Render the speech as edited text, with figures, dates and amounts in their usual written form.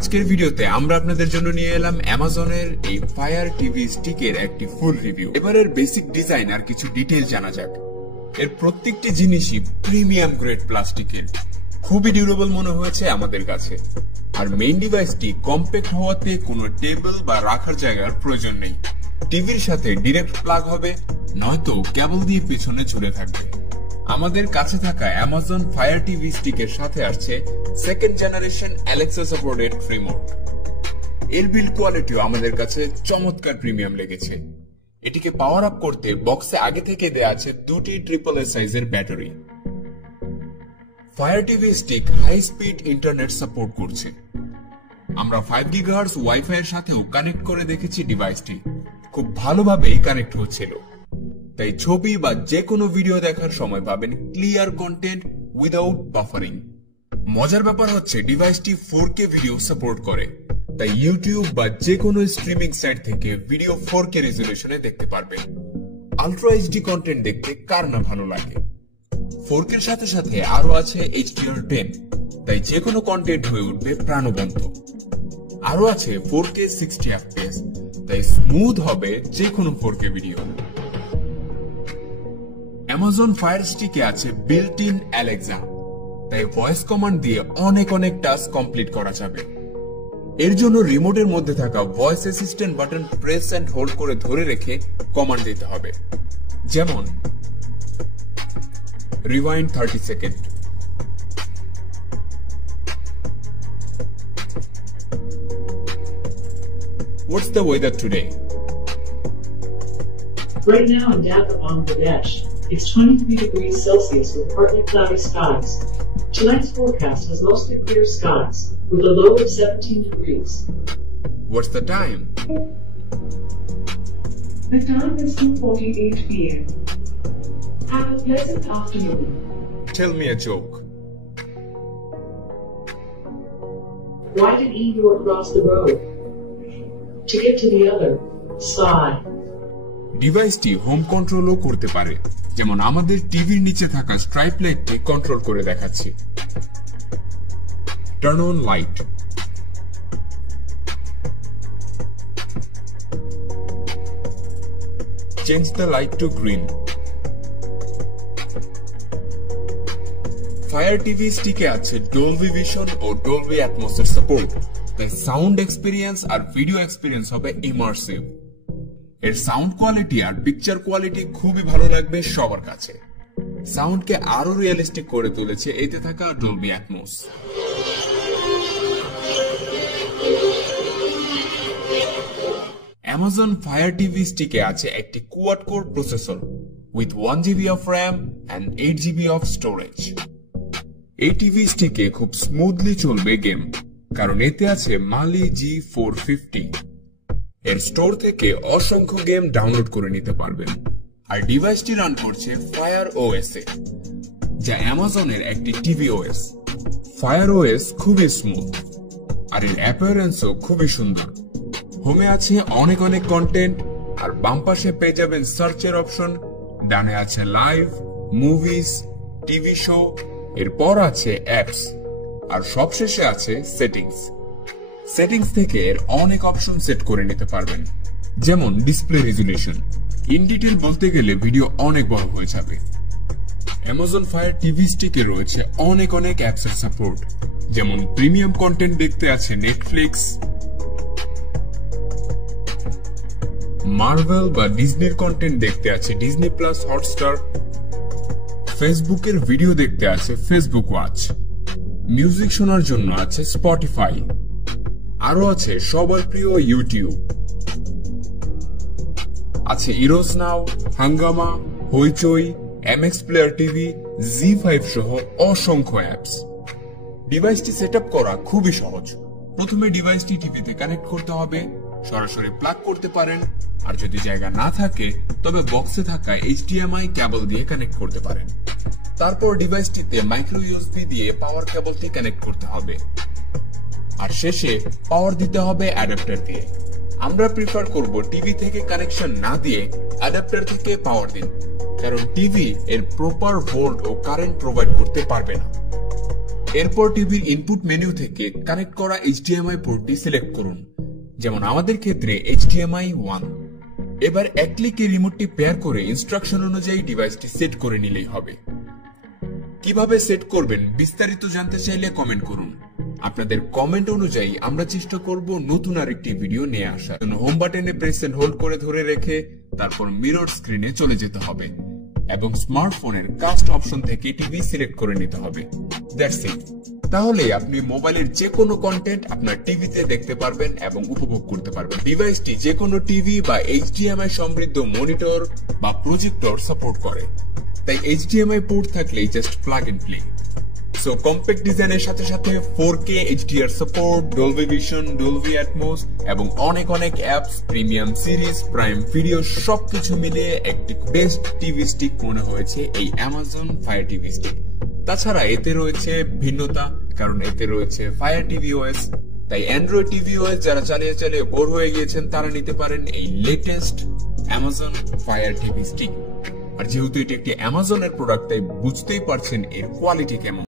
আজকের ভিডিওতে আমরা আপনাদের জন্য নিয়ে এলাম অ্যামাজনের এই ফায়ার টিভি স্টিকের একটি ফুল রিভিউ। এবারের বেসিক ডিজাইন আর কিছু ডিটেইল জানা যাক। এর প্রত্যেকটি জিনিসই প্রিমিয়াম গ্রেড প্লাস্টিকের, খুবই ডিউরেবল মনে হয়েছে আমাদের কাছে। আর মেইন ডিভাইসটি কম্প্যাক্ট হওয়াতে কোনো টেবিল বা রাখার জায়গার প্রয়োজন নেই। টিভির সাথে ডিরেক্ট প্লাগ হবে, নয়তো কেবল দিয়ে পেছনে ঝুলে থাকবে। আমাদের কাছে থাকা অ্যামাজন ফায়ার টিভি স্টিকের সাথে আসছে second generation Alexa supported remote. এর বিল্ড কোয়ালিটিও আমাদের কাছে চমৎকার প্রিমিয়াম লেগেছে। এটিকে পাওয়ার আপ করতে বক্সে আগে থেকে দেয়া আছে দুটি AAA সাইজের battery. Fire TV stick high speed internet support করছে। আমরা 5 GHz ওয়াইফাই এর সাথেও কানেক্ট করে দেখেছি, ডিভাইসটি খুব ভালোভাবেই কানেক্ট হচ্ছিল। তাই ছবি বা যে কোনো ভিডিও দেখার সময় পাবেন ক্লিয়ার কন্টেন্ট উইদাউট বাফারিং। মজার ব্যাপার হচ্ছে ডিভাইসটি 4K ভিডিও সাপোর্ট করে, তাই ইউটিউব বা যে কোনো স্ট্রিমিং সাইট থেকে ভিডিও 4K রেজোলিউশনে দেখতে পারবেন। আলট্রা এইচডি কন্টেন্ট দেখতে কার না ভালো লাগে। 4K এর সাথে সাথে আরো আছে HDR10, তাই যে কোনো কন্টেন্ট হয়ে উঠবে প্রাণবন্ত। আরো আছে 4K 60 FPS, তাই স্মুথ হবে যে কোনো 4K ভিডিও। অ্যামাজন ফায়ার স্টিকে আছে বিল্ট ইন অ্যালেক্সা, তাই ভয়েস কমান্ড দিয়ে অনেক টাস্ক কমপ্লিট করা যাবে। এর জন্য রিমোটের মধ্যে থাকা voice assistant button press and hold করে ধরে রেখে কমান্ড দিতে হবে, যেমন rewind 30 second. What's the weather today? Right now in Dhaka, Bangladesh, it's 23 degrees Celsius with partly cloudy skies. Tonight's forecast has mostly clear skies, with a low of 17 degrees. What's the time? The time is 2:48 p.m. Have a pleasant afternoon. Tell me a joke. Why did he go across the road? To get to the other side. ডিভাইসটি home কন্ট্রোলও করতে পারে, যেমন আমাদের টিভির নিচে থাকা stripe লাইটকে control করে দেখাচ্ছি। Turn on light, change the light to green. Fire TV স্টিকে আছে ডলবি ভিশন ও ডলবি অ্যাটমসের সাপোর্ট, তাই সাউন্ড এক্সপিরিয়েন্স আর ভিডিও এক্সপিরিয়েন্স হবে ইমার্সিভ। এর সাউন্ড কোয়ালিটি আর পিকচার কোয়ালিটি খুবই ভালো লাগবে সবার কাছে। সাউন্ডকে আরো রিয়েলিস্টিক করে তুলেছে এতে থাকা Dolby Atmos. Amazon Fire TV স্টিকে আছে একটি quad core processor with 1GB of RAM and 8GB of storage. এই টিভি স্টিকে খুব স্মুথলি চলবে গেম, কারণ এতে আছে মালি G450। এর স্টোর থেকে অসংখ্য গেম ডাউনলোড করে নিতে পারবেন। আর ডিভাইসটি রান করছে ফায়ার OS এ, যা অ্যামাজনের একটি টিভি OS। ফায়ার OS খুবই স্মুথ আর এর অ্যাপিয়ারেন্সও খুবই সুন্দর। হোমে আছে অনেক কন্টেন্ট, আর বাম পাশে পেয়ে যাবেন সার্চের অপশন। ডানে আছে লাইভ, মুভিজ, টিভি শো, এরপর আছে অ্যাপস, আর সবশেষে আছে সেটিংস থেকে এর অনেক অপশন সেট করে নিতে পারবেন, যেমন ডিসপ্লে রেজুলেশন। ইন ডিটেল বলতে গেলে ভিডিও অনেক বড় হয়ে যাবে। অ্যামাজন ফায়ার টিভি স্টিকে রয়েছে অনেক অ্যাপসের সাপোর্ট, যেমন প্রিমিয়াম কন্টেন্ট দেখতে আছে নেটফ্লিক্স, মার্ভেল বা ডিজনির কন্টেন্ট দেখতে আছে ডিজনি প্লাস হটস্টার, ফেসবুকের ভিডিও দেখতে আছে ফেসবুক ওয়াচ, মিউজিক শোনার জন্য আছে স্পটিফাই, আরো আছে সবার প্রিয় ইউটিউব, আছে ইরোস নাও, হাঙ্গামা, হইচই, MX প্লেয়ার টিভি, Z5 সহ অসংখ্য অ্যাপস। ডিভাইসটি সেটআপ করা খুবই সহজ। প্রথমে ডিভাইসটি টিভিতে কানেক্ট করতে হবে, সরাসরি প্লাগ করতে পারেন, আর যদি জায়গা না থাকে তবে বক্সে থাকা HDMI কেবল দিয়ে কানেক্ট করতে পারেন। তারপর ডিভাইসটিতে মাইক্রো USB দিয়ে পাওয়ার কেবলটি কানেক্ট করতে হবে, আর শেষে পাওয়ার দিতে হবে অ্যাডাপ্টার দিয়ে। আমরা প্রিফার করব টিভি থেকে কানেকশন না দিয়ে অ্যাডাপ্টার থেকে পাওয়ার দিন, কারণ টিভি এর প্রপার ভোল্ট ও কারেন্ট প্রোভাইড করতে পারবে না। এরপর টিভির ইনপুট মেনু থেকে কানেক্ট করা HDMI পোর্টটি সিলেক্ট করুন, যেমন আমাদের ক্ষেত্রে HDMI 1। এবার এক ক্লিকে রিমোটটি পেয়ার করে ইনস্ট্রাকশন অনুযায়ী ডিভাইসটি সেট করে নিলেই হবে। কিভাবে সেট করবেন বিস্তারিত জানতে চাইলে কমেন্ট করুন। আপনাদের কমেন্ট অনুযায়ী আমরা চেষ্টা করব নতুন আরেকটি ভিডিও নিয়ে আসার জন্য। হোম বাটনে প্রেস এন্ড হোল্ড করে ধরে রেখে তারপর মিরর স্ক্রিনে চলে যেতে হবে এবং স্মার্টফোনের কাস্ট অপশন থেকে টিভি সিলেক্ট করে নিতে হবে। That's it. তাহলে আপনি মোবাইলের যে কোনো কন্টেন্ট আপনার টিভিতে দেখতে পারবেন এবং উপভোগ করতে পারবেন। ডিভাইসটি যে কোনো টিভি বা HDMI সমৃদ্ধ মনিটর বা প্রজেক্টর সাপোর্ট করে, তাই HDMI পোর্ট থাকলেই just plug and play. So compact ডিজাইনের সাথে সাথে 4K HDR support, Dolby vision, Dolby Atmos এবং অনেক apps, premium series, Prime Video সবকিছু মিলিয়ে একটি বেস্ট টিভি স্টিক মনে হয়েছে এই অ্যামাজন ফায়ার টিভি স্টিক। তাছাড়া এতে রয়েছে ভিন্নতা, কারণ এতে রয়েছে ফায়ার টিভি OS। তাই অ্যান্ড্রয়েড টিভি OS যারা চালিয়ে বোর হয়ে গিয়েছেন তারা নিতে পারেন এই latest Amazon Fire TV stick. আর যেহেতু এটি একটি অ্যামাজনের প্রোডাক্ট, তাই বুঝতেই পারছেন এর কোয়ালিটি কেমন।